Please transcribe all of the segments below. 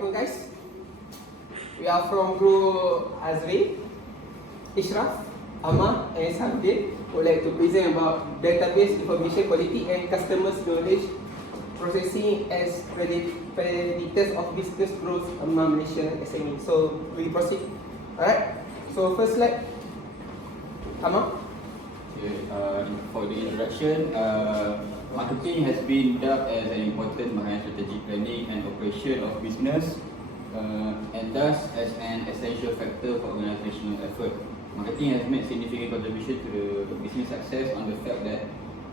Assalamualaikum guys. We are from group Azri, Eshraf, Ammar and Sahruddin. Would like to present about database information quality and customers knowledge processing as predictors of business growth among Malaysian SME. So we proceed. Alright. So first slide. Ammar. Okay, for the introduction, marketing has been dubbed as an important behind strategic planning and operation of business, and thus as an essential factor for organizational effort. Marketing has made significant contribution to the business success on the fact that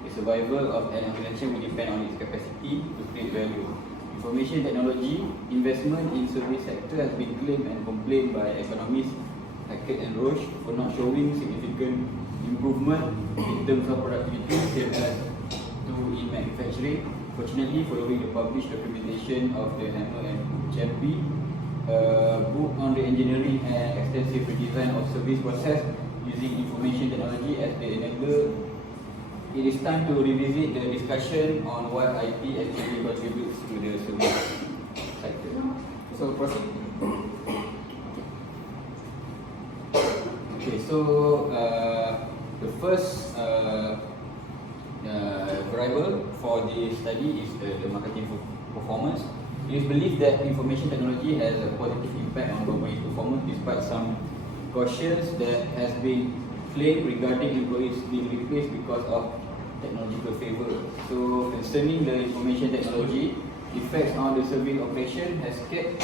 the survival of an organization will depend on its capacity to create value. Information technology investment in service sector has been claimed and complained by economists Hackett and Roche for not showing significant improvement in terms of productivity, same as to in manufacturing. Fortunately, following the published documentation of the Ammar and Champi book on the engineering and extensive redesign of service process using information technology as the enabler, it is time to revisit the discussion on what IT actually contributes to the service sector. So proceed. Okay, so the first variable for the study is the marketing performance. It is believed that information technology has a positive impact on company performance despite some cautions that has been claimed regarding employees being replaced because of technological favor. So concerning the information technology effects on the service operation has kept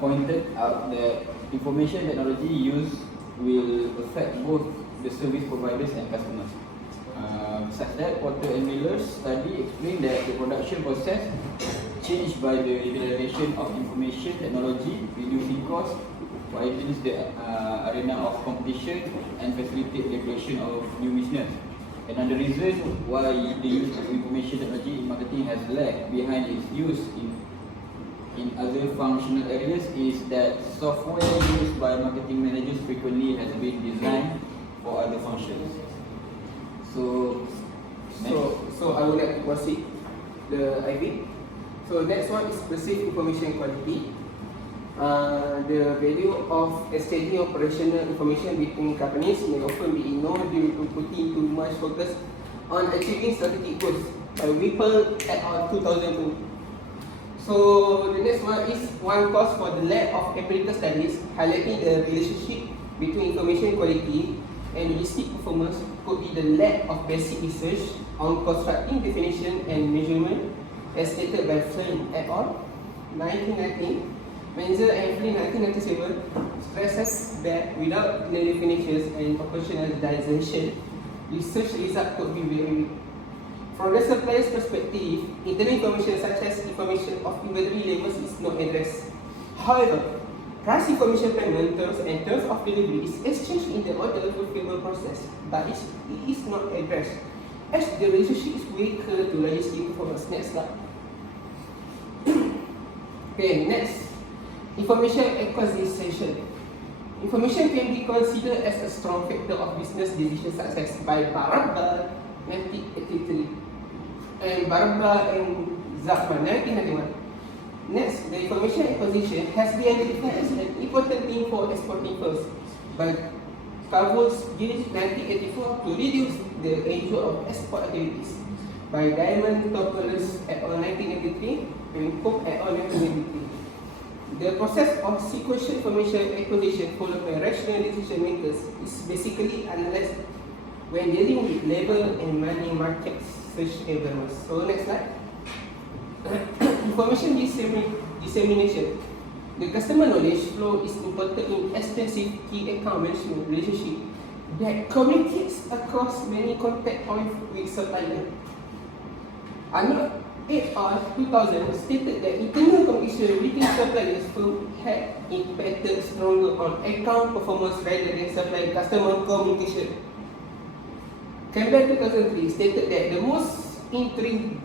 pointed out that information technology use will affect both the service providers and customers. Such that Porter and Miller's study explained that the production process changed by the utilization of information technology, reducing costs, widens the arena of competition and facilitate the creation of new business. Another reason why the use of information technology in marketing has lagged behind its use in other functional areas is that software used by marketing managers frequently has been designed for other functions. So I would like to proceed the IV. So next one is perceived information quality. The value of exchanging operational information between companies may often be ignored due to putting too much focus on achieving strategic goals by Whipple et al. 2002. So the next one is one cause for the lack of empirical studies highlighting the relationship between information quality and logistic performance could be the lack of basic research on constructing definition and measurement as stated by Flynn et al. 1990. Menzel and Flynn 1997 stresses that without the definitions and operationalization, research results could be very weak. From the supplier's perspective, internal information such as information of inventory levels is not addressed. However, price information payment terms and terms of delivery is exchanged in the order fulfillment process, but it is not addressed as the relationship is weaker to logistic performance. Next slide. Okay, next. Information acquisition. Information can be considered as a strong factor of business decision success by Barabba 1983 and Barabba and Zafman 1991. Next, the information acquisition has been identified as an important thing for exporting firms by Cavos Gilles 1984 to reduce the ratio of export activities by Diamond Topoulos et al. 1983 and Cook et al. 1983. The process of sequential information acquisition followed by rational decision makers is basically analyzed when dealing with labor and money market search environments. So next slide. Information dissemination. The customer knowledge flow is important in extensive key account management relationship that communicates across many contact points with supplier. Ammar et al. 2000 stated that internal communication between suppliers firm had impacted stronger on account performance rather than supplier customer communication. Campbell 2003 stated that the most intriguing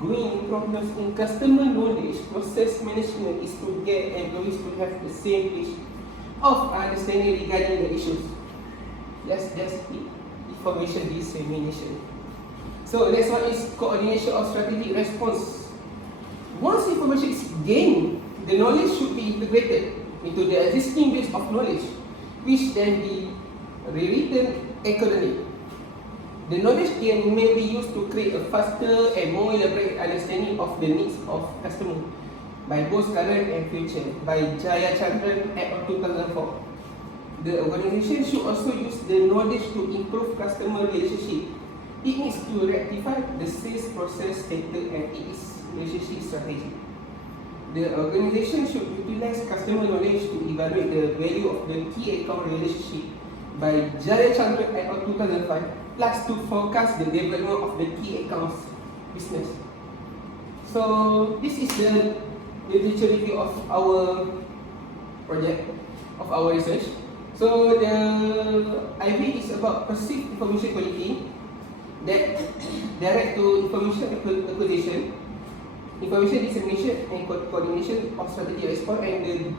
problems in customer knowledge process management is to get employees to have the same page of understanding regarding the issues. That's information dissemination. So next one is coordination of strategic response. Once information is gained, the knowledge should be integrated into the existing base of knowledge, which then be rewritten accordingly. The knowledge may be used to create a faster and more elaborate understanding of the needs of customers by both current and future, by Jaya Chandran Act of 2004. The organization should also use the knowledge to improve customer relationship. It needs to rectify the sales process data and its relationship strategy. The organization should utilize customer knowledge to evaluate the value of the key account relationship by Jaya Chandran Act of 2005, plus to forecast the development of the key accounts business. So this is the literature review of our project, of our research. So the IV is about perceived information quality that direct to information acquisition, information dissemination and coordination of strategy response, and the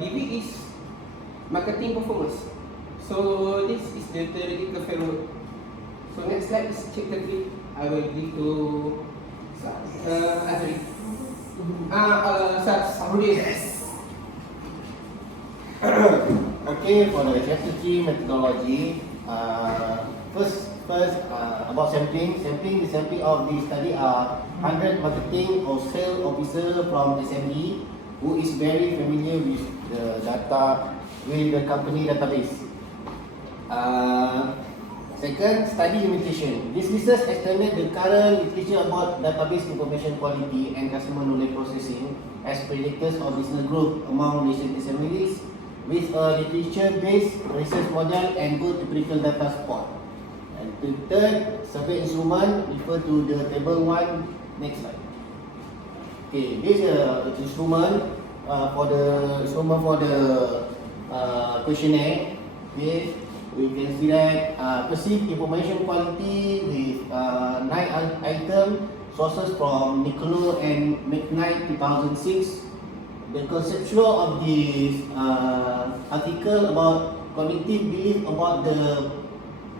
DV is marketing performance. So this is the theoretical framework. So next slide is chapter 3. I will give to Azri. Sahruddin. Okay, for the chapter 3 methodology, first about sampling. The sampling of the study are 100 marketing or sales officer from SME who is very familiar with the data, with the company database. Second, study limitation. This research extended the current literature about database information quality and customer knowledge processing as predictors of business growth among recent SMEs with a literature-based research model and good empirical data support. And the third, survey instrument, refer to the table 1, next slide. Okay, this instrument for the questionnaire. Okay, we can see that perceived information quality with 9 items, sources from Niccolo and McKnight 2006. The conceptual of this article about cognitive belief about the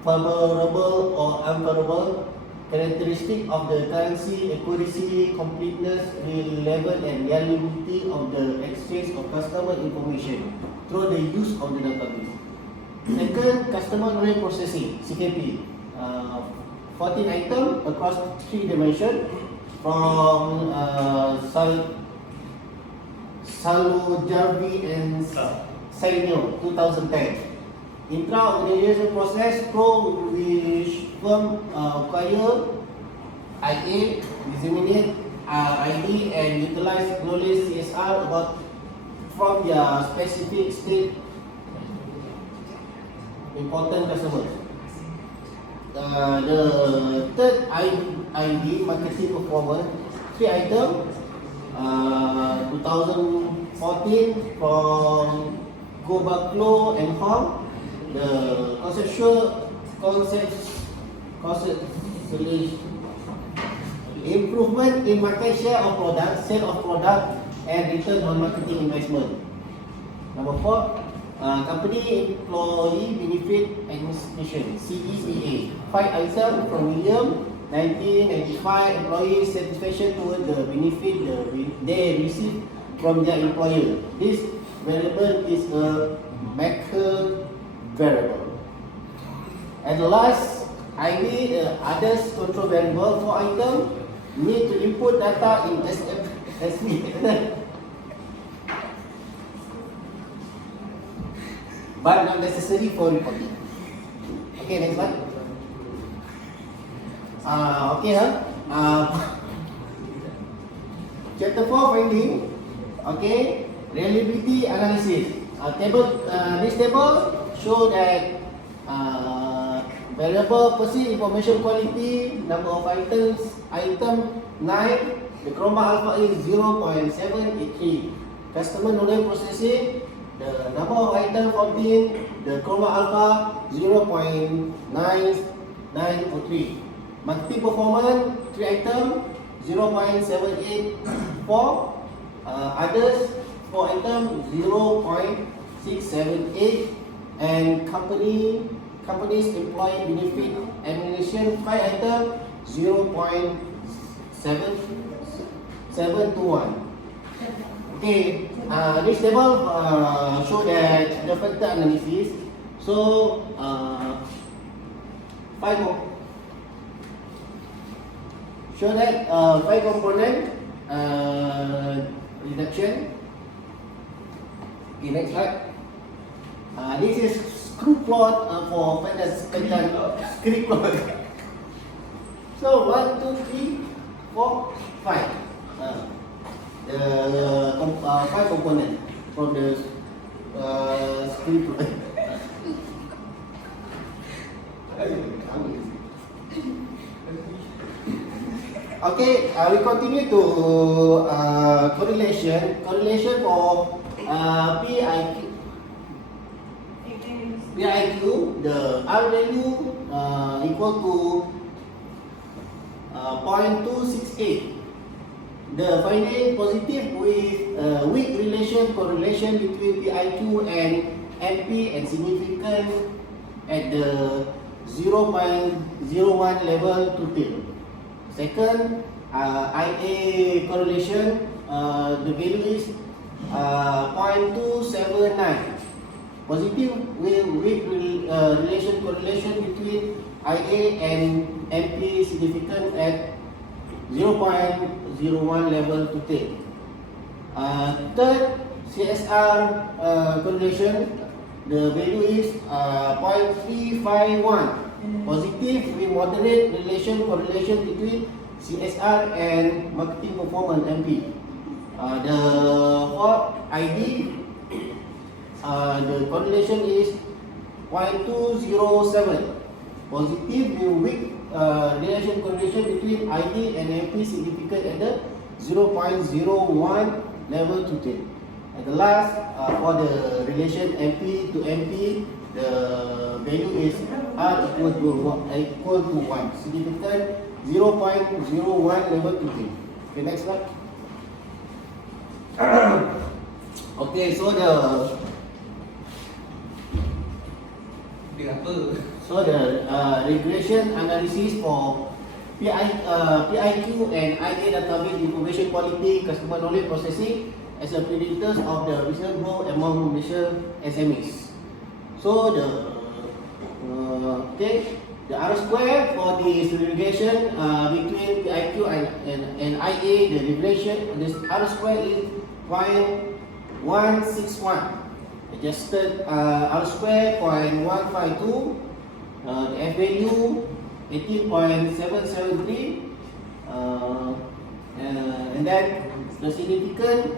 favorable or unfavorable characteristic of the currency, accuracy, completeness, relevance and reliability of the exchange of customer information through the use of the database. Second, customer knowledge processing, CKP. 14 items across 3 dimensions from Sahruddin and Sainio, 2010. Intra-organization process, which firm acquire IA, disseminate ID and utilize knowledge CSR about from their specific state important customers. The third ID, marketing performance, 3 items. 2014 from Gobaklo and Hong. The conceptual improvement in market share of product, sale of product, and return on marketing investment. Number 4, company employee benefit administration, CEBA. 5 items from William. 1995, employee satisfaction toward the benefit they receive from their employer. This variable is a macro variable. And the last, others control variable. 4 items need to input data in SPSS, but not necessary for reporting. Okay, next one. Chapter 4 finding. Okay, reliability analysis. This table show that variable perceived information quality, number of items, item 9, the chroma alpha is 0.783. Customer knowledge processing, the number of item 14, the chroma alpha 0.903. Marketing performance, 3 items, 0.784. Others, 4 items, 0.678. And companies employee benefit administration, 5 items, 0.721. Okay, this table show that the factor analysis. So, show that 5 component reduction. Okay, next slide. This is screw plot for pattern script plot. So 1, 2, 3, 4, 5. The 5 component from the script plot. Okay, we continue to correlation. Correlation for PIQ, the R value equal to 0.268. The finding positive with weak correlation between PIQ and MP and significant at the 0.01 level to 10. Second, IA correlation, the value is 0.279. Positive with weak correlation between IA and MP significant at 0.01 level to 10. Third, CSR correlation, the value is 0.351. Positive with moderate correlation between CSR and marketing performance MP. The fourth ID, the correlation is 0.207. Positive with weak correlation between ID and MP significant at the 0.01 level to 10. And the last, for the relation MP to MP, the value is R equal to 1, significant 0.01 level to 10. Okay, next slide. Okay, so the regression analysis for PIQ and IA database information quality, customer knowledge processing as a predictors of the business growth among Malaysia SMEs. So the R square for the regression between PIQ and IA, the regression, this R square is 0.161. Adjusted R square 0.152. The F value 18.773. And then the significant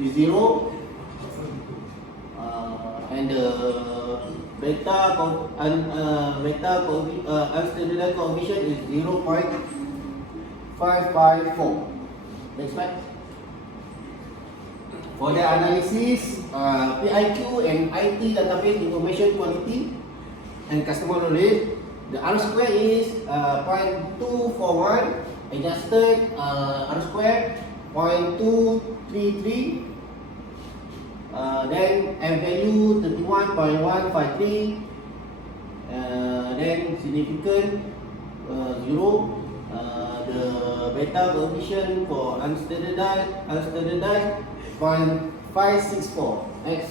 is 0. And the unstandardized coefficient is 0.554. Next slide. For the analysis, PIQ and IT database information quality and customer knowledge, the R square is 0.241. Adjusted R square 0.233. Then M value 31.153. Then significant 0. The beta coefficient for unstandardized 0.564. Next.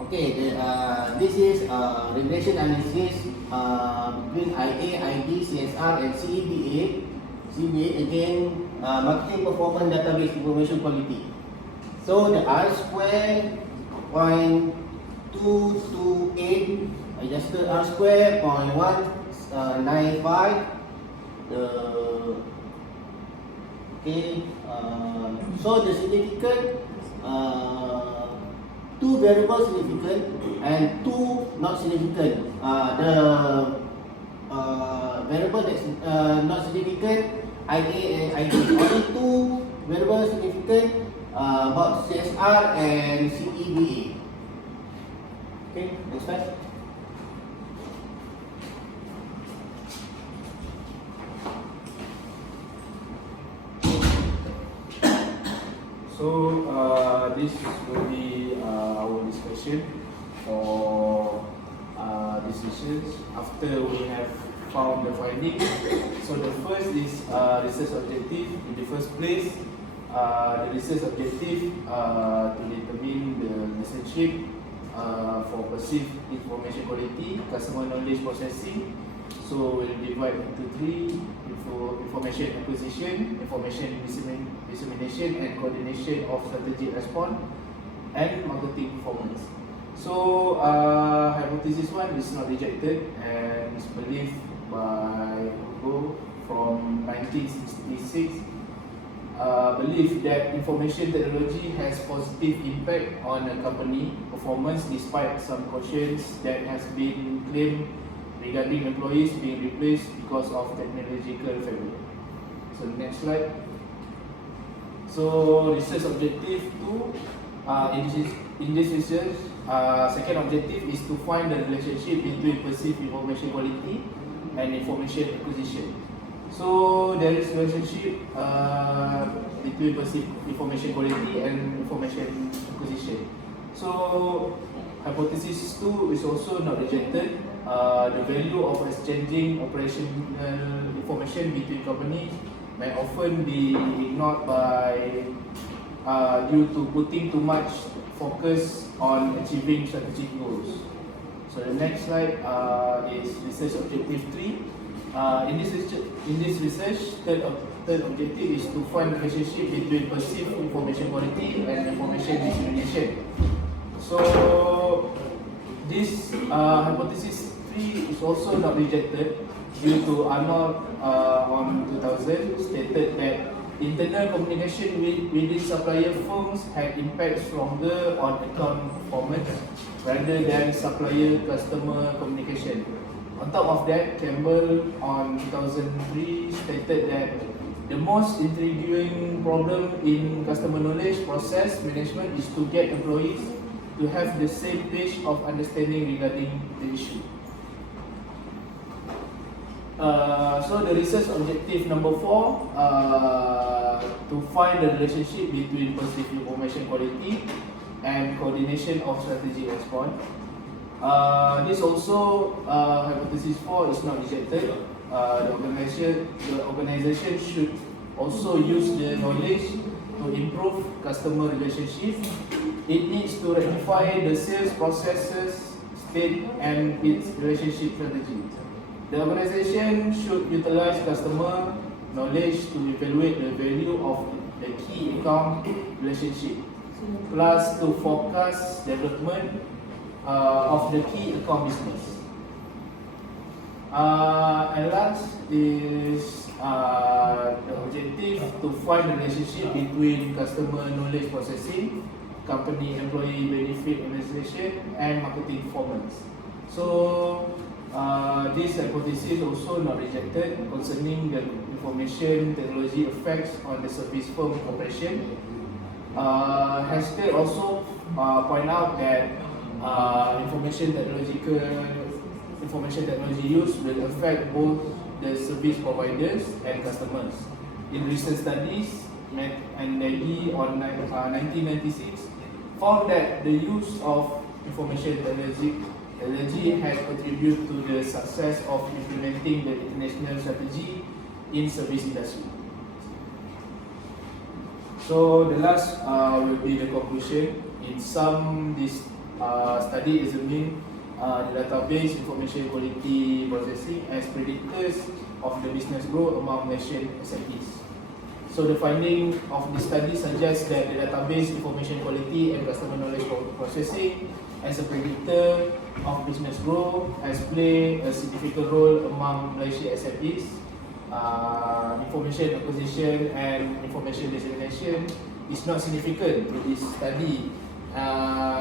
Okay, this is regression analysis between IA, ID, CSR, and CEBA. CEBA again, marketing performance database information quality. So the R square 0.228, adjusted R square 0.195. So the significant, 2 variable significant and 2 not significant. The variable that's not significant, IA and ID. Only 2 variable significant about CSR and CEBA. Okay, next slide. So this will be our discussion for decisions after we have found the findings. So the first is research objective. In the first place, the research objective to determine the relationship for perceived information quality, customer knowledge processing. So we'll divide into three: information acquisition, information dissemination, and coordination of strategic response, and marketing performance. So hypothesis one is not rejected and is believed by Hugo from 1966. Believe that information technology has positive impact on a company performance despite some cautions that has been claimed regarding employees being replaced because of technological failure. So next slide. So research objective 2, in this research, second objective is to find the relationship between perceived information quality and information acquisition. So there is relationship between perceived information quality and information acquisition. So hypothesis 2 is also not rejected. The value of exchanging operational information between companies may often be ignored by due to putting too much focus on achieving strategic goals. So the next slide is research objective 3. In this research, third objective is to find the relationship between perceived information quality and information dissemination. So this hypothesis 3 is also not rejected due to Ammar on 2000 stated that internal communication within supplier firms had impact stronger on account performance rather than supplier-customer communication. On top of that, Campbell on 2003 stated that the most intriguing problem in customer knowledge process management is to get employees to have the same page of understanding regarding the issue. So the research objective number 4, to find the relationship between perceived information quality and coordination of strategic response. This also hypothesis 4 is not rejected. The organization should also use the knowledge to improve customer relationship. It needs to rectify the sales processes, state, and its relationship strategy. The organization should utilize customer knowledge to evaluate the value of the key account relationship, plus to forecast development of the key account business. And last is the objective to find the relationship between customer knowledge processing, company employee benefit organization, and marketing performance. So this hypothesis also not rejected concerning the information technology effects on the service firm operation. Hester also point out that information technology use will affect both the service providers and customers. In recent studies, and Nagy on 1996 found that the use of information technology has contributed to the success of implementing the international strategy in service industry. So the last will be the conclusion. In sum, this study examines the database information quality processing as predictors of the business growth among nation SMEs. So the finding of the study suggests that the database information quality and customer knowledge processing as a predictor of business growth has played a significant role among Malaysia SMEs. Information acquisition and information dissemination is not significant to this study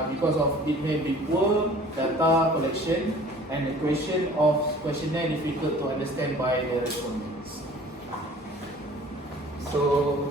because of it may be poor data collection and the question of questionnaire difficult to understand by the respondents. So